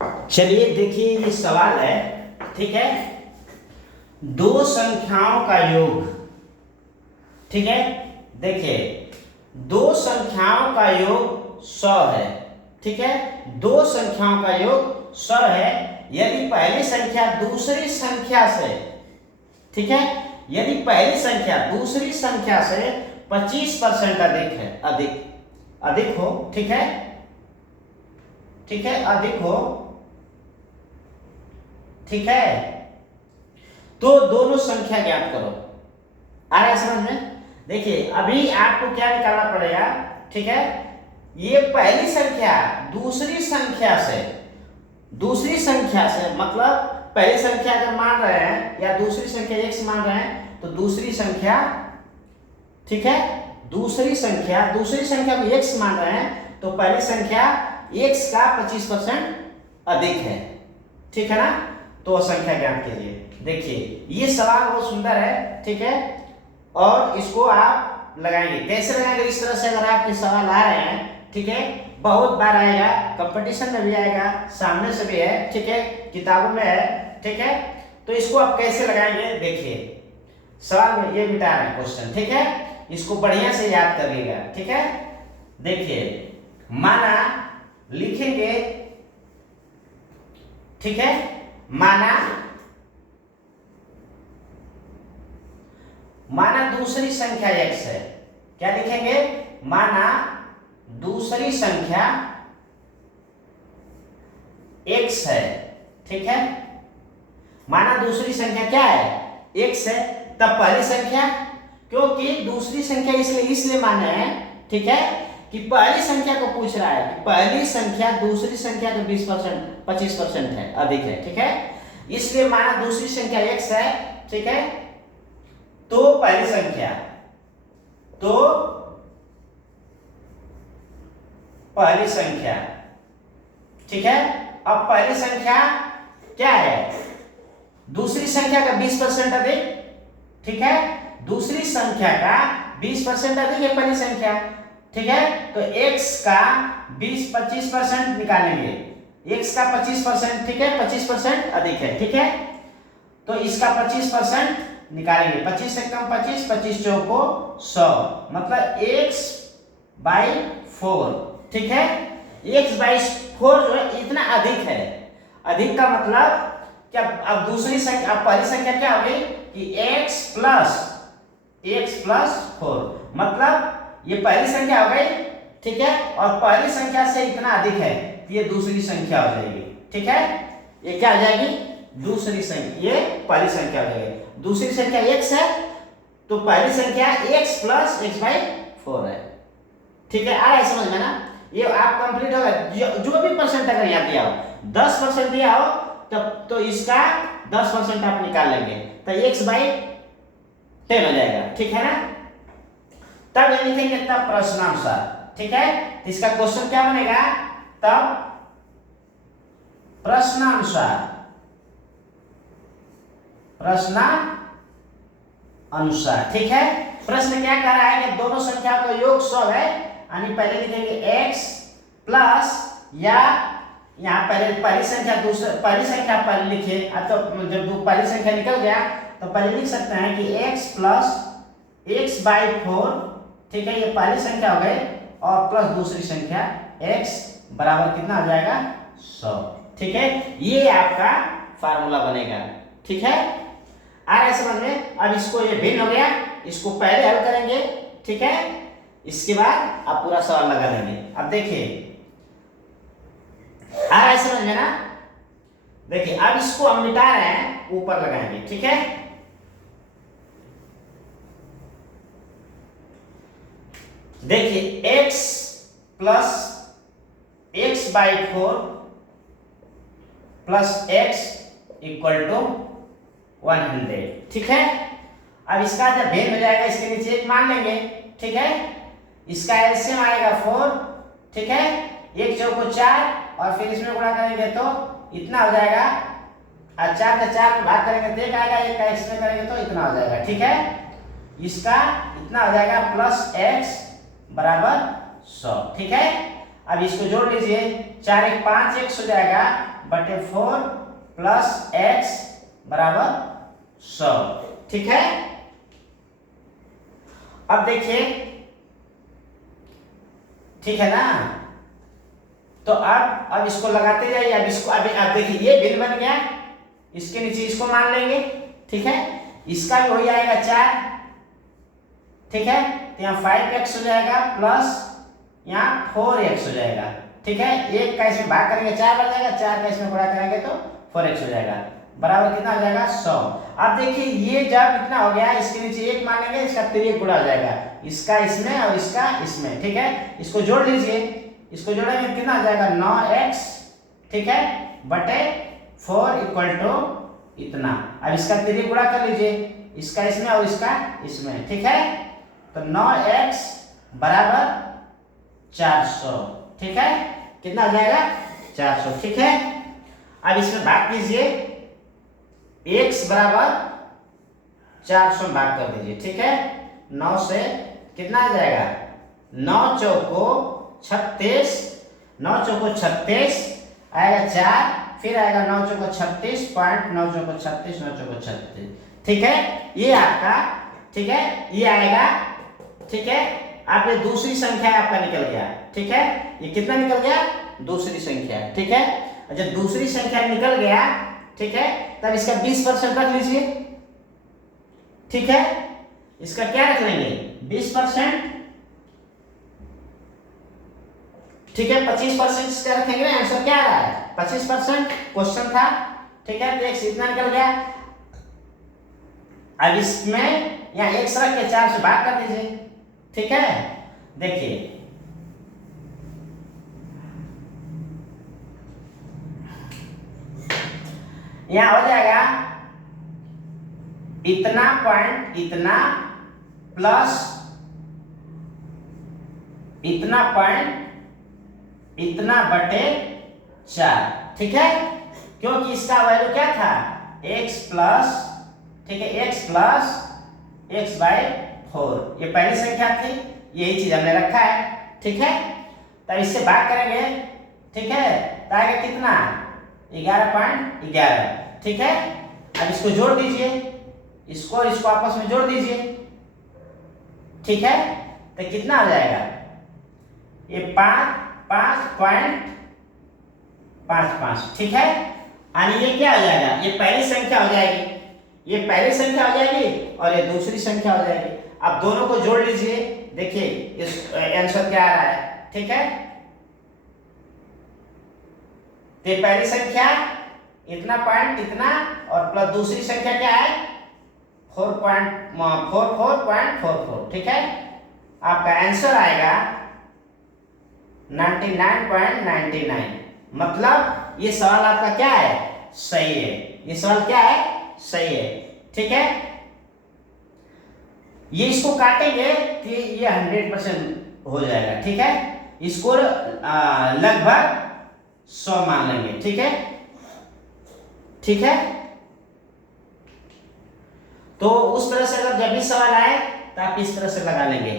चलिए देखिए ये सवाल है, ठीक है। दो संख्याओं का योग, ठीक है। देखिए दो संख्याओं का योग 100 है, ठीक है। दो संख्याओं का योग 100 है यदि पहली संख्या दूसरी संख्या से, ठीक है, यदि पहली संख्या दूसरी संख्या से 25% अधिक है, अधिक हो, ठीक है, ठीक है, अधिक हो, ठीक है, तो दोनों संख्या ज्ञात करो। आ रहा है समझ में? देखिए अभी आपको क्या निकालना पड़ेगा, ठीक है। ये पहली संख्या दूसरी संख्या से, दूसरी संख्या से मतलब पहली संख्या अगर मान रहे हैं या दूसरी संख्या x मान रहे हैं तो दूसरी संख्या, ठीक है, दूसरी संख्या को x मान रहे हैं तो पहली संख्या x का 25% अधिक है, ठीक है ना। तो संख्या ज्ञात कीजिए। देखिए ये सवाल बहुत सुंदर है, ठीक है, और इसको आप लगाएंगे। कैसे लगाएंगे? इस तरह से अगर आपके सवाल आ रहे हैं, ठीक है, बहुत बार आएगा, कंपटीशन में भी आएगा, सामने से भी है, ठीक है, किताबों में है, ठीक है। तो इसको आप कैसे लगाएंगे? देखिए सवाल में ये मिटा रहे हैं क्वेश्चन, ठीक है, इसको बढ़िया से याद करिएगा, ठीक है। देखिए माना लिखेंगे, ठीक है, माना दूसरी संख्या x है। क्या लिखेंगे? माना दूसरी संख्या x है, ठीक है। माना दूसरी संख्या क्या है? x है। तब पहली संख्या, क्योंकि दूसरी संख्या इसलिए माने हैं, ठीक है, कि पहली संख्या को पूछ रहा है कि पहली संख्या दूसरी संख्या के 20% 25% है, अधिक है, ठीक है, इसलिए माना दूसरी संख्या x है, ठीक है। तो पहली संख्या, तो पहली संख्या, ठीक है। अब पहली संख्या क्या है? दूसरी संख्या का 20% अधिक, ठीक है, दूसरी संख्या का 20% अधिक है पहली संख्या, ठीक है। तो x का 25% निकालेंगे, x का 25%, ठीक है, 25% अधिक है, ठीक है, तो इसका 25% निकालेंगे। 25 से कम 25, 25 चौको 100, मतलब x/4, ठीक है। x/4 जो है इतना अधिक है। अधिक का मतलब क्या? अब दूसरी संख्या, अब पहली संख्या क्या हो गई कि x प्लस 4, मतलब ये पहली संख्या हो गई, ठीक है, और पहली संख्या से इतना अधिक है तो ये दूसरी संख्या हो जाएगी, ठीक है। ये क्या हो जाएगी? दूसरी संख्या, ये पहली संख्या हो जाएगी। दूसरी संख्या x है तो पहली संख्या x प्लस x/4 है, ठीक है। आ रहा है समझ में ना? ये आप कंप्लीट होगा। जो भी परसेंट अगर यहाँ दिया हो, 10% दिया हो तब तो इसका 10% आप निकाल लेंगे तो x/10 हो जाएगा, ठीक है ना। तब ये लिखेंगे तब प्रश्नानुसार, ठीक है। इसका क्वेश्चन क्या बनेगा? तब प्रश्नानुसार, ठीक है। प्रश्न क्या कर रहा है कि दोनों संख्या का योग 100 है, यानी पहले लिखेंगे x प्लस, या यहाँ पहली संख्या पहले लिखे, तो जब पहली संख्या निकल गया तो पहले लिख सकते हैं कि x प्लस x/4, ठीक है, ये पहली संख्या हो गई, और प्लस दूसरी संख्या x बराबर कितना हो जाएगा? 100, ठीक है। ये आपका फार्मूला बनेगा, ठीक है। आ रहा है समझ में? अब इसको, ये भिन्न हो गया, इसको पहले हल करेंगे, ठीक है, इसके बाद आप पूरा सवाल लगा देंगे। अब देखिए आ रहा है समझ में ना? देखिए अब इसको हम मिटा रहे हैं, ऊपर लगाएंगे, ठीक है। देखिए x plus x/4 plus x equal to 100, ठीक है। अब इसका जब भेद हो जाएगा इसके नीचे एक मान लेंगे, ठीक है। इसका एलसीएम आएगा 4, ठीक है, 1 चौको 4, और फिर इसमें गुणा करेंगे तो इतना हो जाएगा, और 4 का 4 में भाग करेंगे तो 1 आएगा, 1 का x में करेंगे तो इतना हो जाएगा, ठीक है। इसका इतना हो जाएगा प्लस x बराबर 100, ठीक है। अब इसको जोड़ लीजिए, 4 1 5 x हो जाएगा, बटे 4 प्लस x बराबर 100। ठीक है, अब देखिए, ठीक है ना। तो अब इसको लगाते जाइए। अब इसको अब देखिए ये भिन्न बन गया, इसके नीचे इसको मान लेंगे। ठीक है, इसका भी हो जाएगा 4। ठीक है, तो यहाँ 5x हो जाएगा प्लस यहाँ 4x हो जाएगा। ठीक है, एक का इसमें भाग करेंगे 4 बन जाएगा, 4 का इसमें गुणा करेंगे तो 4x हो जाएगा, बराबर कितना हो जाएगा 100। अब देखिए ये जब इतना हो गया, इसके नीचे 1 मानेंगे, इसका 3 गुणा हो जाएगा, इसका इसमें और इसका इसमें। ठीक है, इसको जोड़ लीजिए, इसको जोड़ेंगे कितना हो जाएगा 9x। ठीक है, बटे 4 इक्वल टू इतना। अब इसका 3 गुणा कर लीजिए, इसका इसमें और इसका इसमें। ठीक है, तो 9x बराबर 400। ठीक है, कितना हो जाएगा 400। ठीक है, अब इसमें भाग कीजिए, x बराबर 400 भाग कर दीजिए। ठीक है, 9 से कितना आ जाएगा 9 चौको 36, 9 चौको 36 आएगा 4, फिर आएगा 9 चौको 36 पॉइंट 9 चौको 36 9 चौको 36। ठीक है, ये आपका, ठीक है, ये आएगा। ठीक है, आप ये दूसरी संख्या आपका निकल गया। ठीक है, ये कितना निकल गया, दूसरी संख्या। ठीक है, जब दूसरी संख्या निकल गया, ठीक है, तब इसका 20% रख लीजिए। ठीक है, इसका क्या रख लेंगे 20%। ठीक है, 25% इसका रखेंगे ना, आंसर क्या आ रहा है 25%, क्वेश्चन था। ठीक है, तो x इतना निकल गया। अब इसमें यहाँ x रख के 4 से भाग कर दीजिए। ठीक है, देखिए यहाँ हो जाएगा इतना पॉइंट इतना प्लस इतना पॉइंट इतना बटे 4। ठीक है, क्योंकि इसका वैल्यू क्या था x प्लस, ठीक है, x प्लस x बाय 4, ये पहली संख्या थी, यही चीज हमने रखा है। ठीक है, तब इससे भाग करेंगे। ठीक है, तो आएगा कितना 11.11। ठीक है, अब इसको जोड़ दीजिए, इसको इसको आपस में जोड़ दीजिए। ठीक है, तो कितना आ जाएगा ये 5.55। ठीक है, यानी ये क्या हो जाएगा, ये पहली संख्या हो जाएगी, ये पहली संख्या हो जाएगी और ये दूसरी संख्या हो जाएगी। अब दोनों को जोड़ लीजिए, देखिए इस आंसर क्या आ रहा है। ठीक है, तो पहली संख्या इतना पॉइंट इतना और प्लस दूसरी संख्या क्या है 4.4444। ठीक है, आपका आंसर आएगा 99.99। मतलब ये सवाल आपका क्या है, सही है। ये सवाल क्या है, सही है। ठीक है, ये इसको काटेंगे तो ये 100% हो जाएगा। ठीक है, इसको लगभग 100 मान लेंगे। ठीक है, ठीक है, तो उस तरह से अगर जब भी सवाल आए तो आप इस तरह से लगा लेंगे।